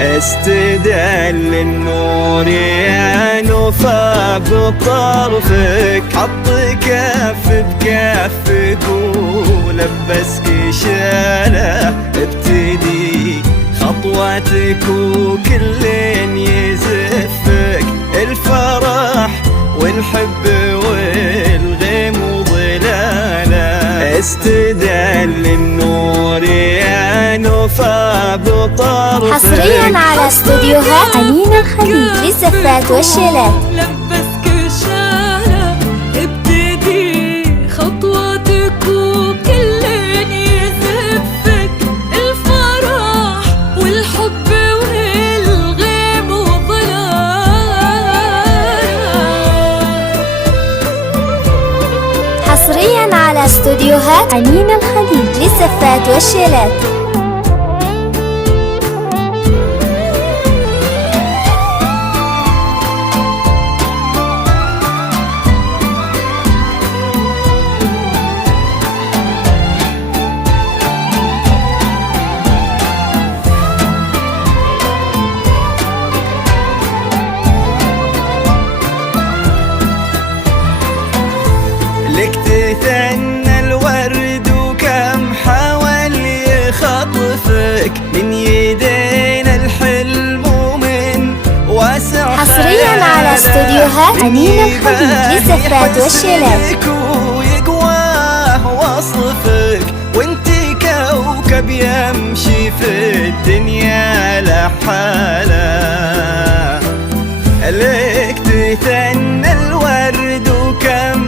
استدل النور ينفى بطرفك، حط كف بكفك ولبسك شاله، ابتدي خطواتك وكل يزفك، الفرح والحب والغيم وظلاله. استدل النور ينفى بطرفك. حصريا على استوديوهات أمين الخليج للزفات والشيلات. لبسك شالة، ابتدي خطواتك وكل يزفك، الفرح والحب والغيم وظلال. حصريا على استوديوهات أمين الخليج للزفات والشيلات. لك تثنى الورد وكم حاول يخطفك، من يدينا الحلم ومن واسع حصريا على استوديوهات أمين الخليج للزفات والشيلات. ويقواه وصفك، وانتي كوكب يمشي في الدنيا لحاله. لك تثنى الورد وكم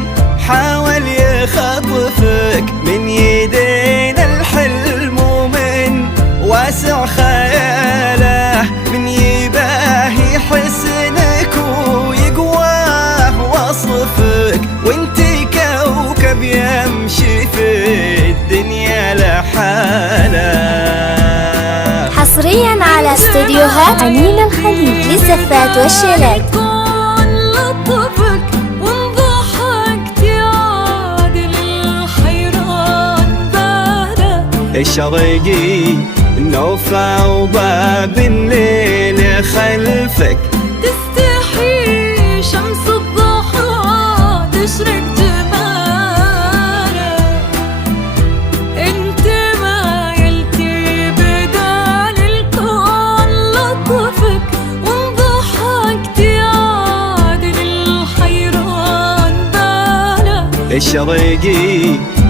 حاول يخطفك، من يدينا الحلم ومن واسع خياله، من يباهي حسنك ويقواه وصفك، وانتي كوكب يمشي في الدنيا لحاله. حصريا على استوديوهات أمين الخليج للزفات والشيلات. الشرقي نوفى وباب الليل خلفك، تستحي شمس الضحى تشرق جماله، انت ما يلتي بدال الكون لطفك، وانضحكتي عادل الحيران باله. الشرقي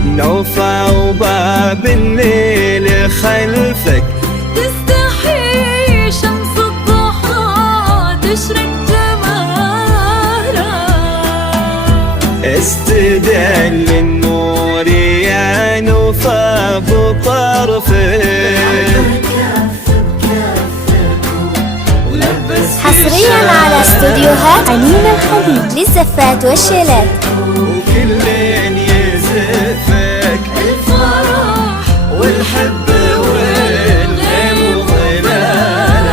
نوفى وباب الليل خلفك، تستحي شمس الضحى تشرق جماله. استدل النور ينفى بطرفك. حصريا على استوديوهات أمين الخليج للزفات والشيلات. وكل يزفك، الفرح والحب والغيم وظلاله.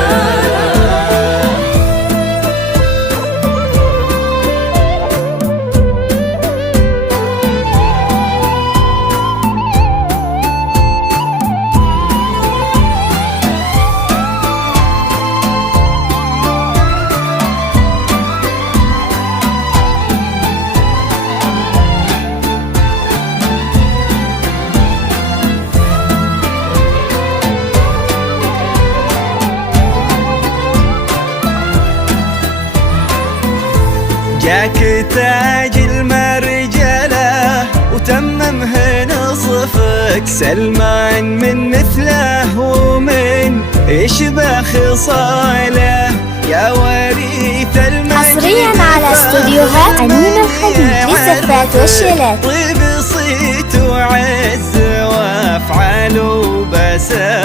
جاك تاج المرجلة وتممه نصفك، سلمان من مثله ومن يشبه خصاله، يا وريث المجد. حصريا على استوديوهات أمين الخليج للزفات والشيلات. طيب صيت وعز وافعال وبساله،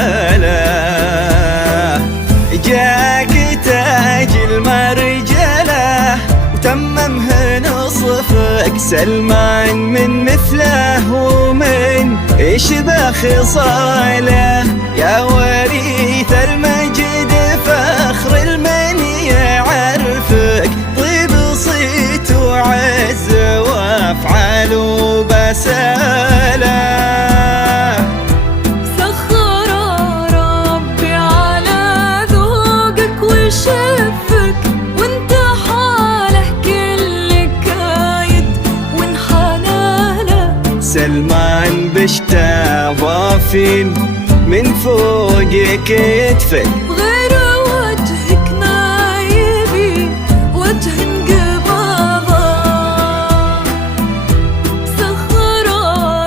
جاك تاج المرجلة وتممه نصفك، سلمان من مثله ومن يشبه خصاله، يا وريث المجد فخر المن يعرفك، طيب صيت وعز وافعال وبساله. سخر ربي على ذوق سلمان بشتا ضافين من فوق كتفك، غير وجهك ما يبي وجه انقباضة، سخر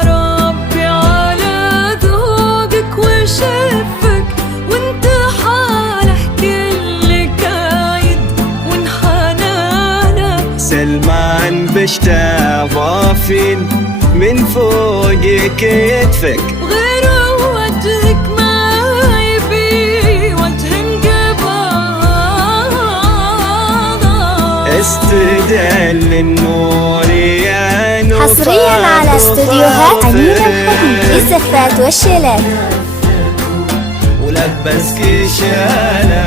ربي على ذوقك وشفك، وانت حاله كل كايد وانحنانه. سلمان بشتا ضافين من فوق كتفك، غير وجهك ما يبي وجه انقباضة، استدل النور يا نور حصريا على استوديوهات أمين الحديد للزفات والشيلات. ولبسك شالة